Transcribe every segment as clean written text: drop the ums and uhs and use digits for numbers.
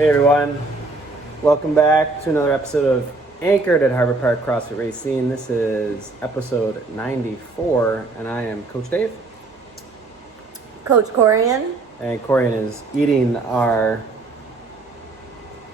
Hey everyone, welcome back to another episode of Anchored at Harbor Park CrossFit Racine. This is episode 94 and I am Coach Dave. Coach Corian. And Corian is eating our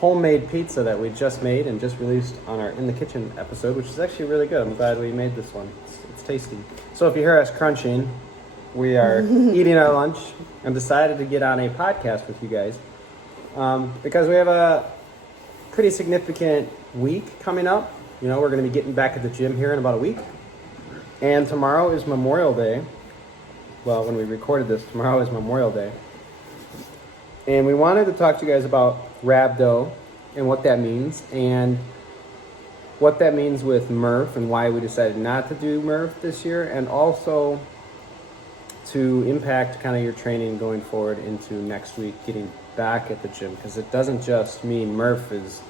homemade pizza that we just made and just released on our In the Kitchen episode, which is actually really good. I'm glad we made this one. It's tasty. So if you hear us crunching, we are eating our lunch and decided to get on a podcast with you guys. Because we have a pretty significant week coming up. You know, we're going to be getting back at the gym here in about a week. And tomorrow is Memorial Day. Well, when we recorded this, tomorrow is Memorial Day. And we wanted to talk to you guys about Rhabdo and what that means. And what that means with MURPH and why we decided not to do MURPH this year. And also to impact kind of your training going forward into next week, getting back at the gym, because it doesn't just mean MURPH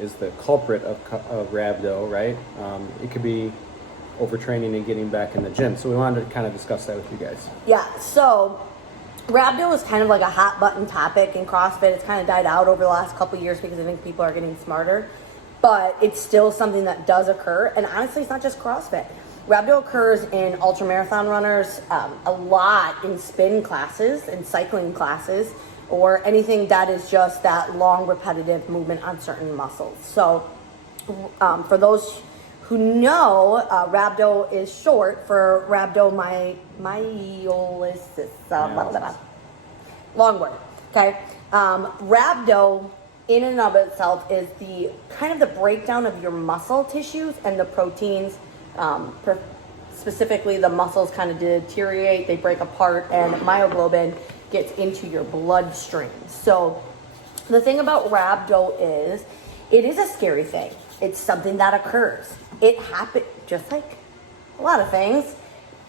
is the culprit of Rhabdo, right? It could be overtraining and getting back in the gym. So we wanted to kind of discuss that with you guys. Yeah, so Rhabdo is kind of like a hot button topic in CrossFit. It's kind of died out over the last couple of years because I think people are getting smarter, but it's still something that does occur. And honestly, it's not just CrossFit. Rhabdo occurs in ultramarathon runners, a lot in spin classes and cycling classes, or anything that is just that long repetitive movement on certain muscles. So for those who know, Rhabdo is short for rhabdomyolysis, long word, okay? Rhabdo in and of itself is the kind of the breakdown of your muscle tissues and the proteins. Specifically, the muscles kind of deteriorate, they break apart, and myoglobin gets into your bloodstream. So the thing about Rhabdo is, it is a scary thing. It's something that occurs. It happens, just like a lot of things.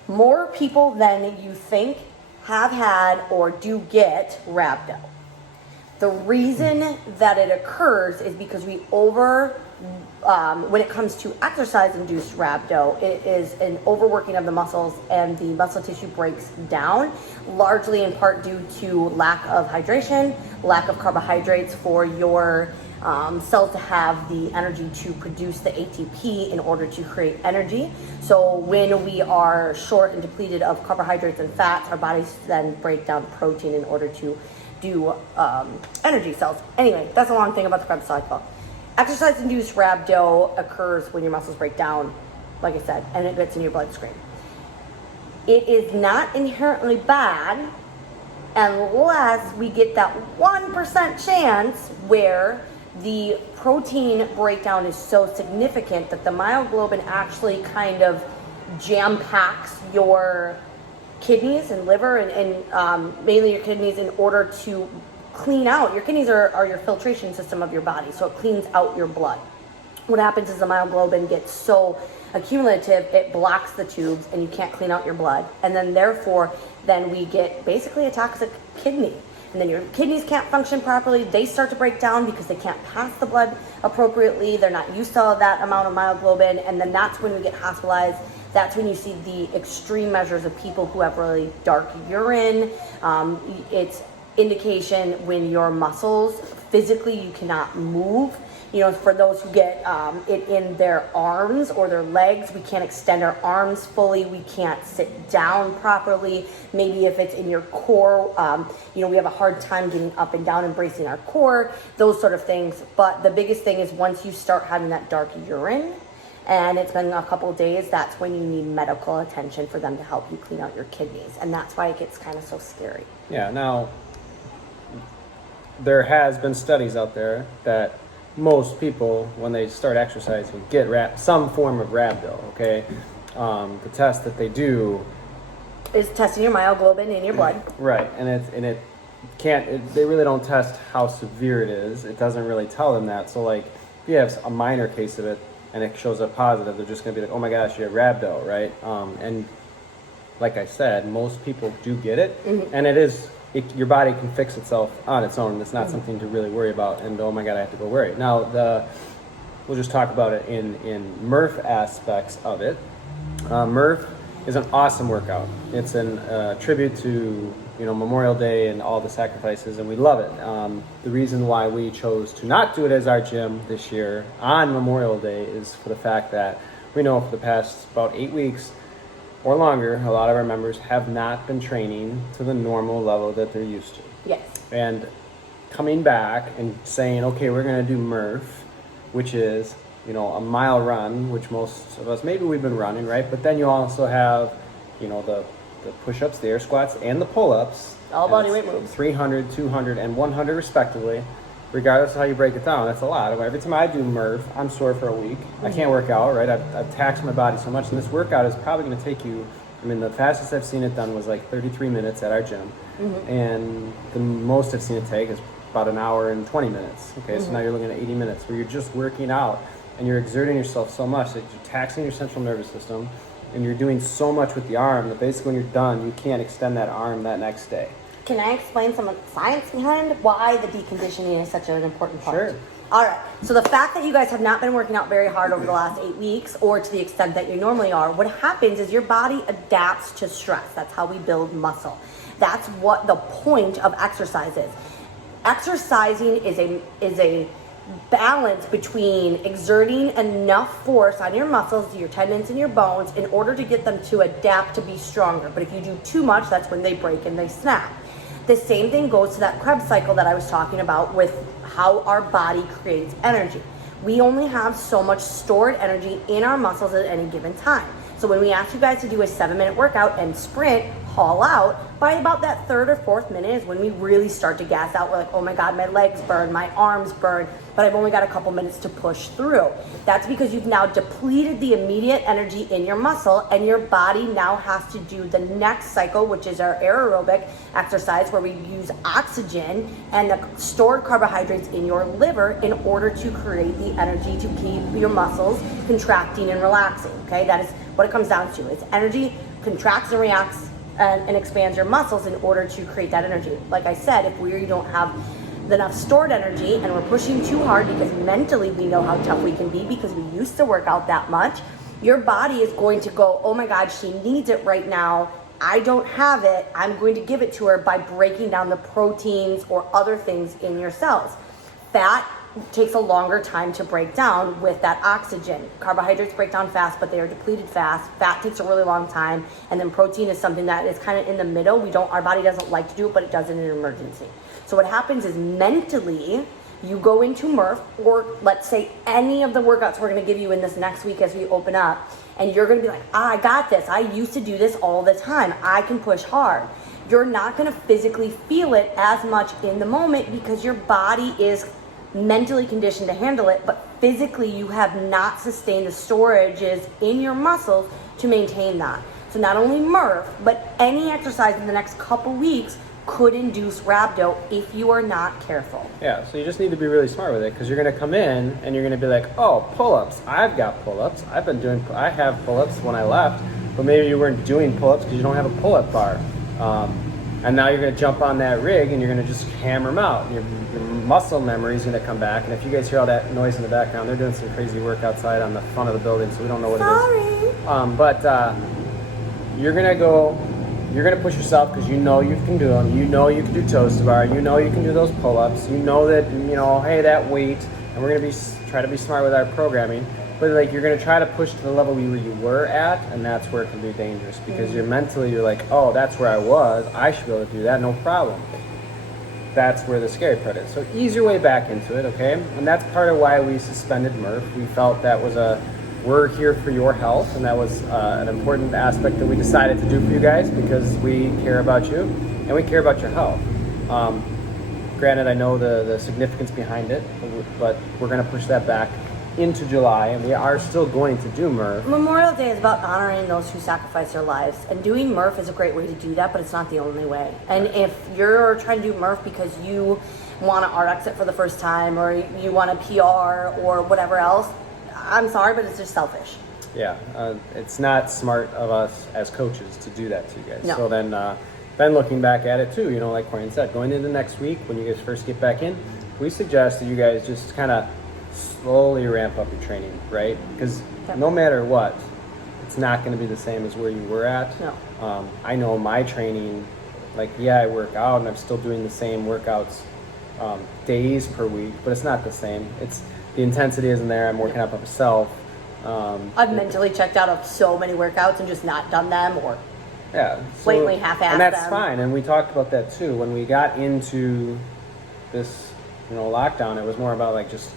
More people than you think have had or do get Rhabdo. The reason that it occurs is because when it comes to exercise-induced Rhabdo, it is an overworking of the muscles and the muscle tissue breaks down, largely in part due to lack of hydration, lack of carbohydrates for your cells to have the energy to produce the ATP in order to create energy. So when we are short and depleted of carbohydrates and fats, our bodies then break down protein in order to do energy cells. Anyway, that's a long thing about the Krebs cycle. Exercise-induced Rhabdo occurs when your muscles break down, like I said, and it gets in your bloodstream. It is not inherently bad unless we get that 1% chance where the protein breakdown is so significant that the myoglobin actually kind of jam-packs your kidneys and liver and mainly your kidneys in order to clean out. Your kidneys are your filtration system of your body, so it cleans out your blood. What happens is the myoglobin gets so accumulative, it blocks the tubes and you can't clean out your blood. And then therefore, then we get basically a toxic kidney. And then your kidneys can't function properly. They start to break down because they can't pass the blood appropriately. They're not used to that amount of myoglobin. And then that's when we get hospitalized. That's when you see the extreme measures of people who have really dark urine. It's indication when your muscles, physically you cannot move. You know, for those who get it in their arms or their legs, we can't extend our arms fully. We can't sit down properly. Maybe if it's in your core, we have a hard time getting up and down and bracing our core, those sort of things. But the biggest thing is once you start having that dark urine, and it's been a couple of days, that's when you need medical attention for them to help you clean out your kidneys. And that's why it gets kind of so scary. Yeah, now, there has been studies out there that most people, when they start exercising, get some form of Rhabdo, okay? The test that they do is testing your myoglobin in your blood. Right, they really don't test how severe it is. It doesn't really tell them that. So like, if you have a minor case of it and it shows up positive, they're just gonna be like, oh my gosh, you have Rhabdo, right? And like I said, most people do get it, and your body can fix itself on its own. It's not something to really worry about. And oh my God, I have to go worry. Now, we'll just talk about it in MURPH aspects of it. MURPH is an awesome workout. It's a tribute to Memorial Day and all the sacrifices, and we love it. The reason why we chose to not do it as our gym this year on Memorial Day is for the fact that we know for the past about 8 weeks or longer, a lot of our members have not been training to the normal level that they're used to. Yes. And coming back and saying, okay, we're going to do MURPH, which is, a mile run, which most of us, maybe we've been running, right? But then you also have, the push-ups, the air squats, and the pull-ups. All body weight moves. 300, 200, and 100 respectively, regardless of how you break it down. That's a lot. Every time I do MURPH, I'm sore for a week. I can't work out, right? I've taxed my body so much, and this workout is probably going to take you, the fastest I've seen it done was like 33 minutes at our gym. And the most I've seen it take is about an hour and 20 minutes. Okay, so now you're looking at 80 minutes where you're just working out and you're exerting yourself so much that you're taxing your central nervous system, and you're doing so much with the arm that basically when you're done, you can't extend that arm that next day. Can I explain some of the science behind why the deconditioning is such an important part? Sure. All right. So the fact that you guys have not been working out very hard over the last 8 weeks, or to the extent that you normally are, what happens is your body adapts to stress. That's how we build muscle. That's what the point of exercise is. Exercising is a balance between exerting enough force on your muscles, your tendons, and your bones in order to get them to adapt to be stronger. But if you do too much, that's when they break and they snap. The same thing goes to that Krebs cycle that I was talking about with how our body creates energy. We only have so much stored energy in our muscles at any given time. So when we ask you guys to do a 7-minute workout and sprint, haul out, by about that 3rd or 4th minute is when we really start to gas out. We're like, oh my God, my legs burn, my arms burn, but I've only got a couple minutes to push through. That's because you've now depleted the immediate energy in your muscle, and your body now has to do the next cycle, which is our aerobic exercise, where we use oxygen and the stored carbohydrates in your liver in order to create the energy to keep your muscles contracting and relaxing. Okay, that is what it comes down to. It's energy contracts and reacts and expands your muscles in order to create that energy. Like I said, if we don't have enough stored energy and we're pushing too hard because mentally we know how tough we can be because we used to work out that much, your body is going to go, oh my God, she needs it right now. I don't have it. I'm going to give it to her by breaking down the proteins or other things in your cells. Fat takes a longer time to break down with that oxygen. Carbohydrates break down fast, but they are depleted fast. Fat takes a really long time, and then protein is something that is kind of in the middle. Our body doesn't like to do it, but it does in an emergency. So what happens is mentally, you go into MURPH, or let's say any of the workouts we're going to give you in this next week as we open up, and you're going to be like, I got this. I used to do this all the time. I can push hard. You're not going to physically feel it as much in the moment because your body is mentally conditioned to handle it, but physically you have not sustained the storages in your muscles to maintain that. So not only MURPH, but any exercise in the next couple weeks could induce rhabdo if you are not careful. Yeah, so you just need to be really smart with it, because you're going to come in and you're going to be like, oh, pull-ups. I've got pull-ups. I have pull-ups when I left, but maybe you weren't doing pull-ups because you don't have a pull-up bar. And now you're going to jump on that rig and you're going to just hammer them out. Your muscle memory is going to come back. And if you guys hear all that noise in the background, they're doing some crazy work outside on the front of the building, so we don't know what it is. But you're going to push yourself because you know you can do them. You know you can do toes to bar. You know you can do those pull-ups. You know that, hey, that weight. And we're going to try to be smart with our programming. But you're going to try to push to the level where you were at, and that's where it can be dangerous because you're like, oh, that's where I was. I should be able to do that, no problem. That's where the scary part is. So ease your way back into it, okay? And that's part of why we suspended MURPH. We felt that was we're here for your health, and that was an important aspect that we decided to do for you guys because we care about you and we care about your health. Granted, I know the significance behind it, but we're going to push that back into July, and we are still going to do MURPH. Memorial Day is about honoring those who sacrifice their lives, and doing MURPH is a great way to do that, but it's not the only way. And if you're trying to do MURPH because you want to RX it for the first time, or you want a PR or whatever else, I'm sorry, but it's just selfish. Yeah, it's not smart of us as coaches to do that to you guys. No. So then looking back at it too, like Corinne said, going into next week when you guys first get back in, we suggest that you guys just kind of slowly ramp up your training, right? Because no matter what, it's not going to be the same as where you were at. No. I know my training Like, yeah, I work out and I'm still doing the same workouts days per week, but it's not the same. It's the intensity isn't there. I'm working out by myself. I've mentally checked out of so many workouts and just not done them, or Yeah, blatantly half-assed and that's them. fine. And we talked about that too when we got into this, lockdown. It was more about like just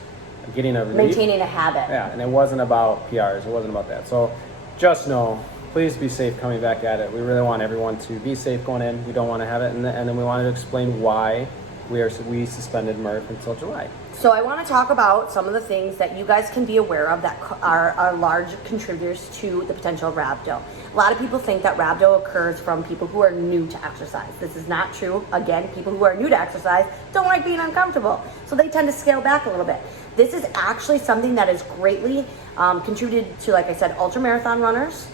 getting a relief. Maintaining a habit. Yeah, and it wasn't about PRs. It wasn't about that. So just know, please be safe coming back at it. We really want everyone to be safe going in. We don't want to have it, and then we wanted to explain why we suspended MURPH until July. So I want to talk about some of the things that you guys can be aware of that are large contributors to the potential of rhabdo. A lot of people think that rhabdo occurs from people who are new to exercise. This is not true. Again, people who are new to exercise don't like being uncomfortable, so they tend to scale back a little bit. This is actually something that is greatly contributed to, like I said, ultramarathon runners,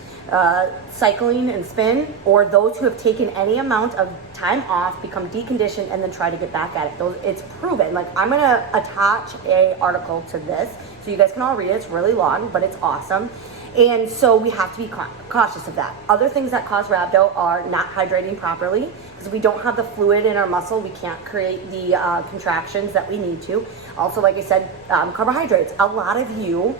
cycling and spin, or those who have taken any amount of time off, become deconditioned, and then try to get back at it. It's proven. Like, I'm gonna attach a article to this so you guys can all read it. It's really long, but it's awesome. And so we have to be cautious of that. Other things that cause rhabdo are not hydrating properly, because we don't have the fluid in our muscle. We can't create the contractions that we need to. Also, like I said, carbohydrates. A lot of you,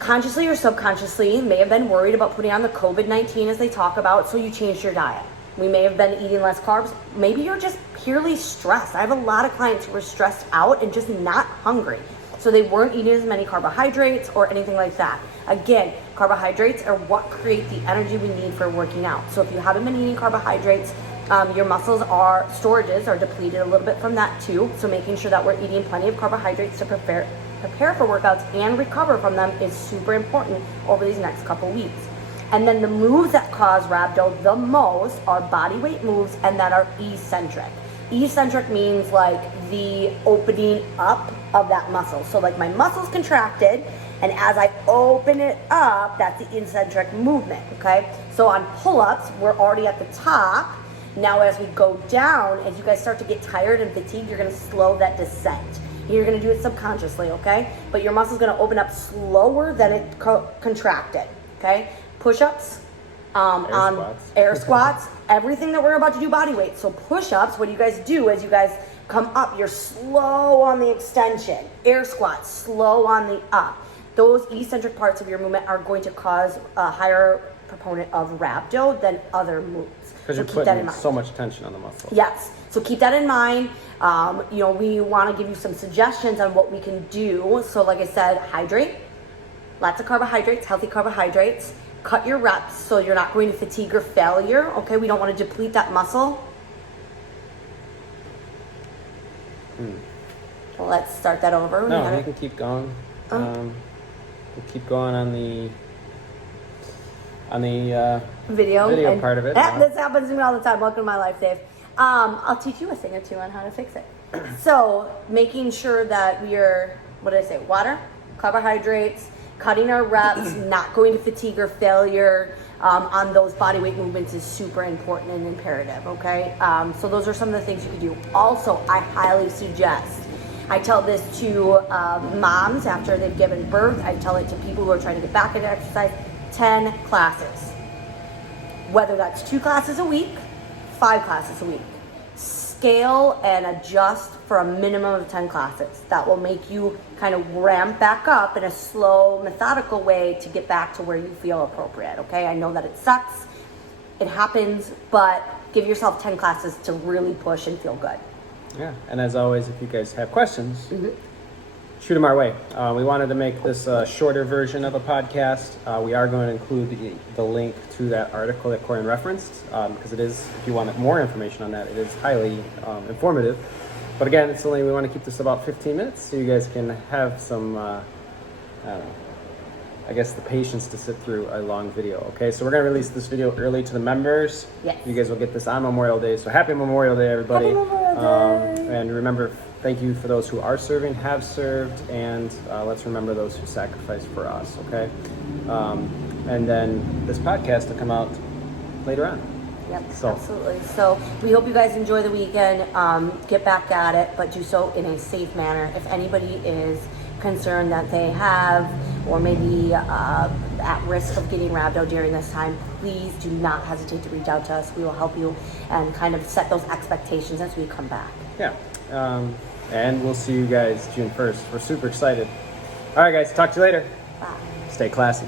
consciously or subconsciously, may have been worried about putting on the COVID-19 as they talk about, so you changed your diet. We may have been eating less carbs. Maybe you're just purely stressed. I have a lot of clients who were stressed out and just not hungry. So they weren't eating as many carbohydrates or anything like that. Again, carbohydrates are what create the energy we need for working out. So if you haven't been eating carbohydrates, your muscles storages are depleted a little bit from that too. So making sure that we're eating plenty of carbohydrates to prepare for workouts and recover from them is super important over these next couple weeks. And then the moves that cause rhabdo the most are body weight moves and that are eccentric. Eccentric means like the opening up of that muscle. So like my muscle's contracted, and as I open it up, that's the eccentric movement, okay? So on pull-ups, we're already at the top. Now as we go down, as you guys start to get tired and fatigued, you're gonna slow that descent. You're gonna do it subconsciously, okay? But your muscle's gonna open up slower than it contracted, okay? Push-ups, air squats, everything that we're about to do body weight. So push-ups, what do you guys do as you guys come up? You're slow on the extension. Air squats, slow on the up. Those eccentric parts of your movement are going to cause a higher proponent of rhabdo than other moves. Because you're putting so much tension on the muscle. Yes. So keep that in mind. We want to give you some suggestions on what we can do. So like I said, hydrate. Lots of carbohydrates, healthy carbohydrates. Cut your reps so you're not going to fatigue or failure. Okay, we don't want to deplete that muscle. Well, let's start that over. No, you can keep going. We'll keep going on the video part of it. This happens to me all the time. Welcome to my life, Dave. I'll teach you a thing or two on how to fix it. So making sure that we are, water, carbohydrates, cutting our reps, not going to fatigue or failure on those body weight movements is super important and imperative, okay? So those are some of the things you can do. Also, I highly suggest, I tell this to moms after they've given birth. I tell it to people who are trying to get back into exercise, 10 classes. Whether that's 2 classes a week, 5 classes a week. Scale and adjust for a minimum of 10 classes. That will make you kind of ramp back up in a slow, methodical way to get back to where you feel appropriate, okay? I know that it sucks, it happens, but give yourself 10 classes to really push and feel good. Yeah, and as always, if you guys have questions, shoot them our way. We wanted to make this a shorter version of a podcast. We are going to include the link to that article that Corinne referenced, because it is, if you want more information on that, it is highly informative. But again, we want to keep this about 15 minutes so you guys can have some, the patience to sit through a long video. Okay, so we're going to release this video early to the members. Yes. You guys will get this on Memorial Day, so happy Memorial Day, everybody. Happy Memorial Day. And remember, thank you for those who are serving, have served, and let's remember those who sacrificed for us, okay? And then this podcast will come out later on. Yep, absolutely. So we hope you guys enjoy the weekend. Get back at it, but do so in a safe manner. If anybody is concern that they have, or maybe at risk of getting rhabdo during this time, please do not hesitate to reach out to us. We will help you and kind of set those expectations as we come back. Yeah. And we'll see you guys June 1st. We're super excited. All right, guys. Talk to you later. Bye. Stay classy.